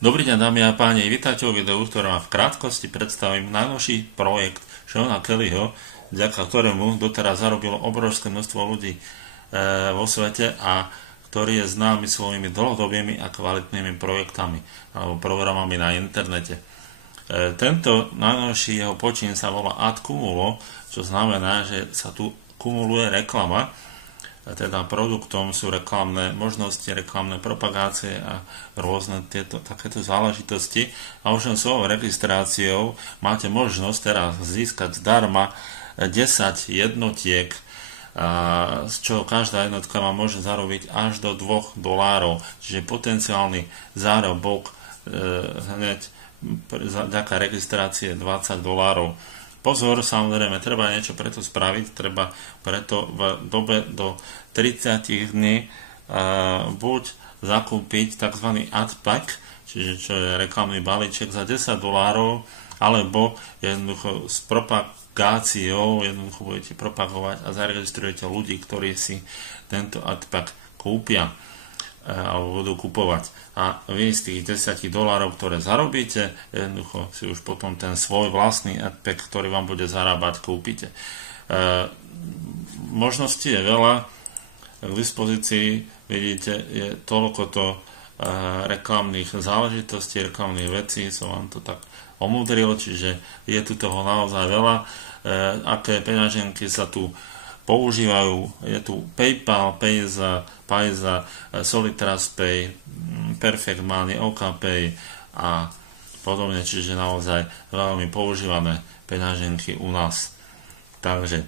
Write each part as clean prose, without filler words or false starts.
Dobrý deň, dámy a páni, vítajte vo videu, v ktorom v krátkosti predstavím najnovší projekt Seana Kellyho, vďaka ktorému doteraz zarobilo obrovské množstvo ľudí vo svete a ktorý je známy svojimi dlhodobými a kvalitnými projektami alebo programami na internete. Tento najnovší jeho počin sa volá Ad Cumulo, čo znamená, že sa tu kumuluje reklama. Teda produktom sú reklamné možnosti, reklamné propagácie a rôzne takéto záležitosti. A už len svojou registráciou máte možnosť teraz získať zdarma 10 jednotiek, z čoho každá jednotka vám môže zarobiť až do $2. Čiže potenciálny zárobok hneď vďaka registrácie $20. Pozor, samozrejme, treba niečo preto spraviť, treba preto v dobe do 30 dní buď zakúpiť tzv. Adpack, čiže čo je reklamný balíček za $10, alebo jednoducho s propagáciou jednoducho budete propagovať a zaregistrujete ľudí, ktorí si tento Adpack kúpia alebo budú kupovať. A vy z tých $10, ktoré zarobíte, jednoducho si už potom ten svoj vlastný Adpack, ktorý vám bude zarábať, kúpite. Možností je veľa, k dispozícii vidíte, je toľkoto reklamných záležitostí, reklamných vecí, som vám to tak omudril, čiže je tu toho naozaj veľa. Aké peňaženky sa tu používajú, je tu PayPal, Payza, Solitrust Pay, Perfect Money, OKPay a podobne, čiže naozaj veľmi používané peňaženky u nás. Takže,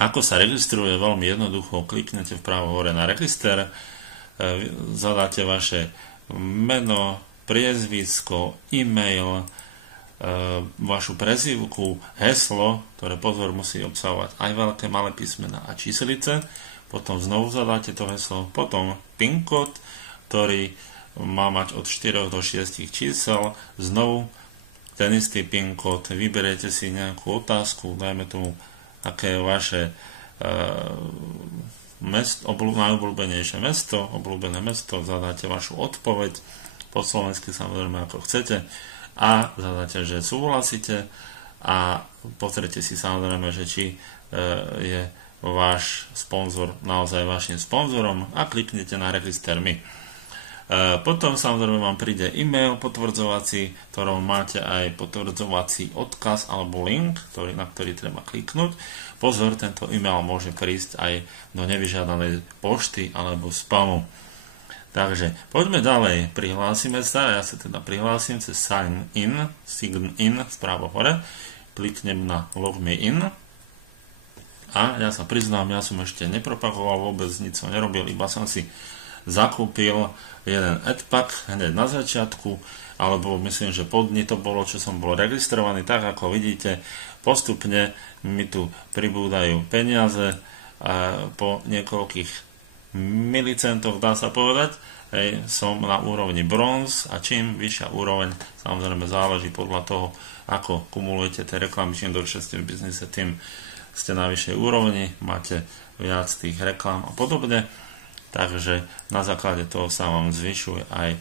ako sa registruje, veľmi jednoducho, kliknete vpravo hore na register, zadáte vaše meno, priezvisko, e-mail, vašu prezývku, heslo, ktoré pozor musí obsahovať aj veľké, malé písmená a číslice, potom znovu zadáte to heslo, potom PIN kód, ktorý má mať od 4 do 6 čísel, znovu ten istý PIN kód, vyberiete si nejakú otázku, dajme tomu, aké je vaše najobľúbenejšie mesto, obľúbené mesto, zadáte vašu odpoveď, po slovensky samozrejme ako chcete, a zadáte, že súhlasíte a pozrite si samozrejme, že či je váš sponzor naozaj vašim sponzorom a kliknete na register my. Potom samozrejme vám príde e-mail potvrdzovací, v ktorom máte aj potvrdzovací odkaz alebo link, na ktorý treba kliknúť. Pozor, tento e-mail môže prísť aj do nevyžiadanej pošty alebo spamu. Takže poďme ďalej, prihlásime sa, ja sa teda prihlásim cez sign in spravo hore, kliknem na log me in a ja sa priznám, ja som ešte nepropagoval vôbec, nič som nerobil, iba som si zakúpil jeden adpack hneď na začiatku, alebo myslím, že po dni to bolo, čo som bol registrovaný, tak ako vidíte, postupne mi tu pribúdajú peniaze po niekoľkých milicentoch, dá sa povedať. Som na úrovni bronz a čím vyššia úroveň, samozrejme záleží podľa toho, ako kumulujete tie reklamy, čím dlhšie ste v biznise, tým ste na vyššej úrovni, máte viac tých reklám a podobne, takže na základe toho sa vám zvyšuje aj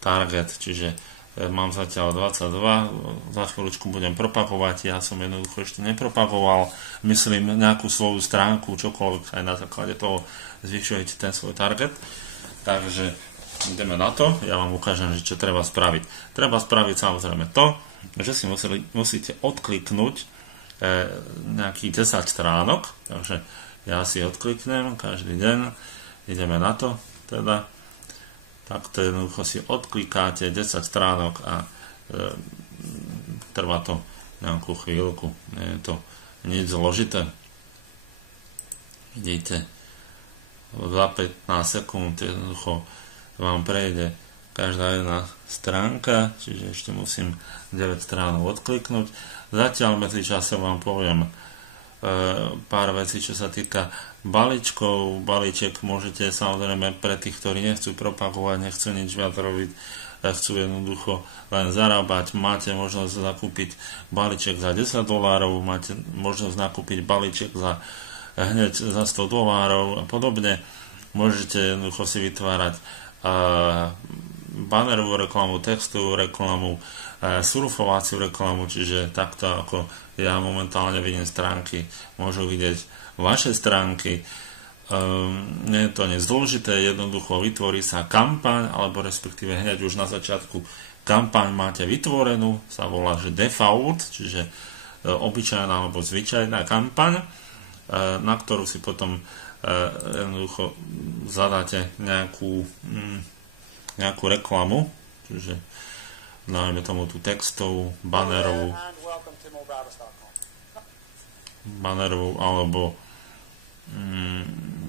target, čiže mám zatiaľ 22, za chvíľučku budem propagovať, ja som jednoducho ešte nepropagoval, myslím nejakú svoju stránku, čokoľvek, aj na základe toho zvyšujete ten svoj target, takže ideme na to, ja vám ukážem, že čo treba spraviť. Treba spraviť samozrejme to, že si musíte odkliknúť nejakých 10 stránok, takže ja si odkliknem každý deň, ideme na to, teda takto jednoducho si odklikáte 10 stránok a trvá to nejakú chvíľku, nie je to nič zložité. Vidíte, za 15 sekúnd jednoducho vám prejde každá jedna stránka, čiže ešte musím 9 stránok odkliknúť. Zatiaľ medzi časom vám poviem pár vecí, čo sa týka balíčkov. Balíček môžete samozrejme pre tých, ktorí nechcú propagovať, nechcú nič viac robiť, chcú jednoducho len zarábať. Máte možnosť zakúpiť balíček za $10, máte možnosť nakúpiť balíček hneď za $100 a podobne. Môžete jednoducho si vytvárať bannerovú reklamu, textovú reklamu, surfovaciu reklamu, čiže takto ako ja momentálne vidím stránky, môžu vidieť vaše stránky. Nie je to nezložité, jednoducho vytvorí sa kampaň, alebo respektíve hneď už na začiatku kampaň máte vytvorenú, sa volá, že default, čiže obyčajná alebo zvyčajná kampaň, na ktorú si potom jednoducho zadáte nejakú reklamu, čiže dáme tomu tú textovú, bannerovú alebo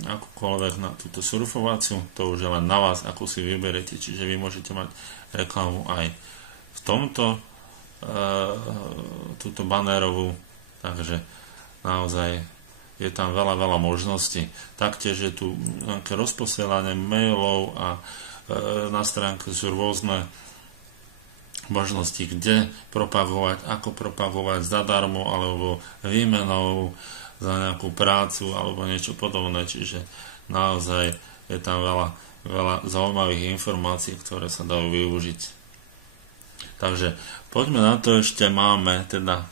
akúkoľvek na túto surfovaciu, to už je len na vás, ako si vyberete, čiže vy môžete mať reklamu aj v tomto túto bannerovú, takže naozaj je tam veľa možností. Taktiež je tu nejaké rozposielanie mailov a na stránke sú rôzne možnosti, kde propagovať, ako propagovať zadarmo alebo výmenou za nejakú prácu alebo niečo podobné, čiže naozaj je tam veľa zaujímavých informácií, ktoré sa dajú využiť. Takže poďme na to, ešte máme teda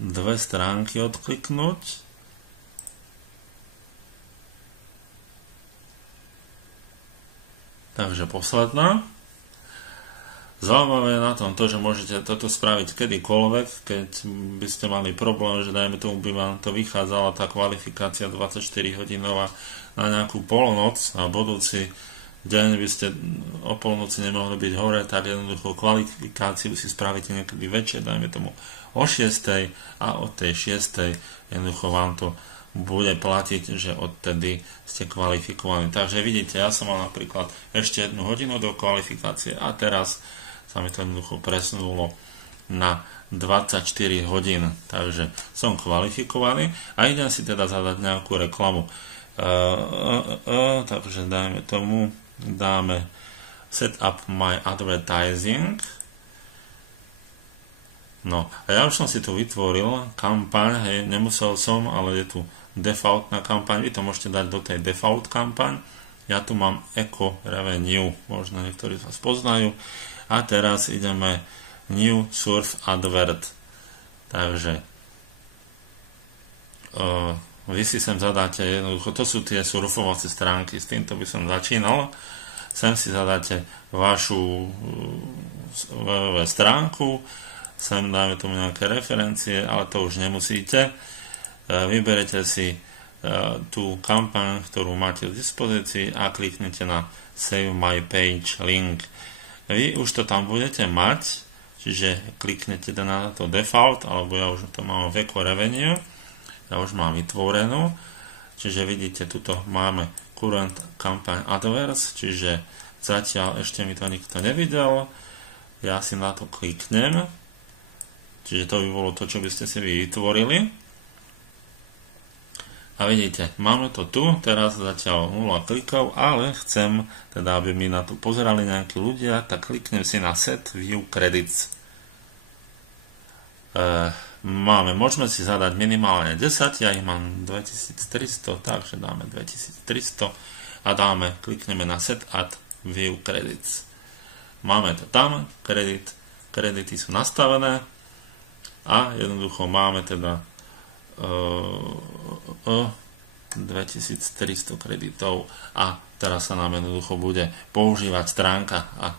dve stránky odkliknúť. Takže posledná. Zaujímavé je na tom to, že môžete toto spraviť kedykoľvek, keď by ste mali problém, že dajme tomu by vám to vychádzala tá kvalifikácia 24-hodinová na nejakú polnoc a budúci deň by ste o polnoci nemohli byť hore, tak jednoducho kvalifikáciu si spravíte niekedy večer, dajme tomu o 6. a od tej 6. jednoducho vám to bude platiť, že odtedy ste kvalifikovaní. Takže vidíte, ja som mal napríklad ešte 1 hodinu do kvalifikácie a teraz sa mi to jednoducho presunulo na 24 hodín. Takže som kvalifikovaný a idem si teda zadať nejakú reklamu. Takže dáme set up my advertising. No, a ja už som si tu vytvoril kampaň, hej, nemusel som, ale je tu defaultná kampaň, vy to môžete dať do tej default kampaň. Ja tu mám Eco Revenue, možno niektorí sa spoznajú. A teraz ideme New Surf Advert. Takže vy si sem zadáte jednoducho, to sú tie surfovacie stránky, s týmto by som začínal. Sem si zadáte vašu www stránku, sem dáme tomu nejaké referencie, ale to už nemusíte. Vyberete si tú kampaň, ktorú máte v dispozícii a kliknete na Save My Page link. Vy už to tam budete mať, čiže kliknete na to default, alebo ja už to mám v Eco Revenue, ja už mám vytvorenú, čiže vidíte, tuto máme Current Campaign Adverts, čiže zatiaľ ešte mi to nikto nevidel, ja si na to kliknem, čiže to by bolo to, čo by ste si vytvorili. A vidíte, máme to tu, teraz zatiaľ 0 klikov, ale chcem, teda aby mi na to pozerali nejakí ľudia, tak kliknem si na Set View Credits. Môžeme si zadať minimálne 10, ja ich mám 2300, takže dáme 2300 a klikneme na Set Add View Credits. Máme to tam, kredity sú nastavené a jednoducho máme teda 2300 kreditov a teraz sa nám jednoducho bude používať stránka a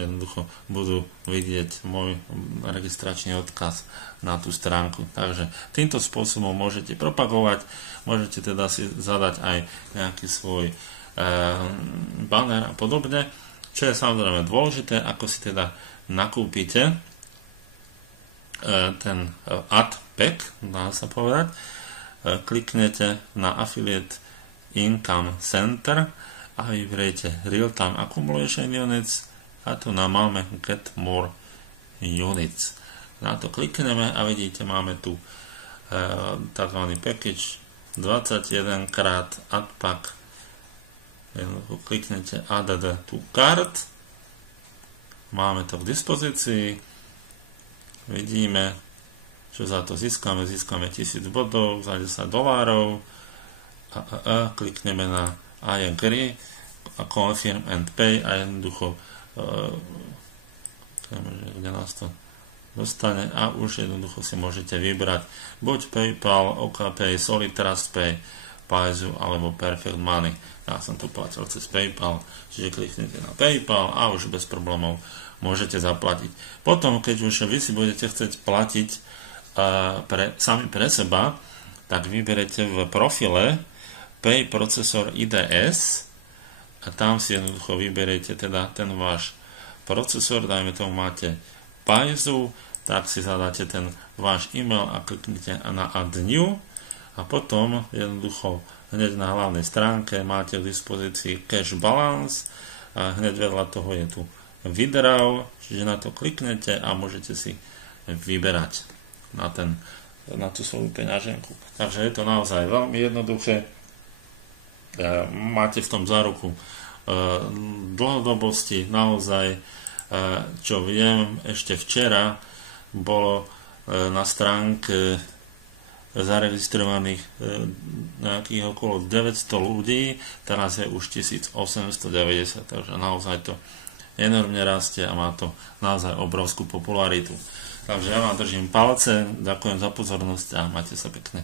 jednoducho budú vidieť môj registračný odkaz na tú stránku. Takže týmto spôsobom môžete propagovať, môžete teda si zadať aj nejaký svoj banner a podobne, čo je samozrejme dôležité, ako si teda nakúpite ten ad pack, dá sa povedať, kliknete na Affiliate Income Center a vyberiete Real Time Accumulation Units a tu nám máme Get More Units. Na to klikneme a vidíte, máme tu tzv. Package 21 krát ad pack. Kliknete Add to Cart, máme to k dispozícii. Vidíme, že za to získame 1000 bodov za $10 a klikneme na I agree, confirm and pay a jednoducho kde nás to dostane a už jednoducho si môžete vybrať buď PayPal, OKPay, Solid Trust Pay, Paizu alebo Perfect Money. Ja som tu platil cez PayPal, čiže kliknete na PayPal a už bez problémov môžete zaplatiť. Potom, keď už vy si budete chcieť platiť sami pre seba, tak vyberete v profile Pay Processor IDS a tam si jednoducho vyberiete teda ten váš procesor, dajme tomu máte Paizu, tak si zadáte ten váš e-mail a kliknite na Add New a potom jednoducho hneď na hlavnej stránke máte k dispozícii Cash Balance a hneď vedľa toho je tu Withdraw, čiže na to kliknete a môžete si vyberať na tú svoju peňaženku. Takže je to naozaj veľmi jednoduché. Máte v tom záruku dlhodobosti, naozaj, čo viem, ešte včera bolo na stránke zaregistrovaných nejakých okolo 900 ľudí, teraz je už 1890, takže naozaj to enormne rastie a má to naozaj obrovskú popularitu. Takže ja vám držím palce, ďakujem za pozornosť a majte sa pekne.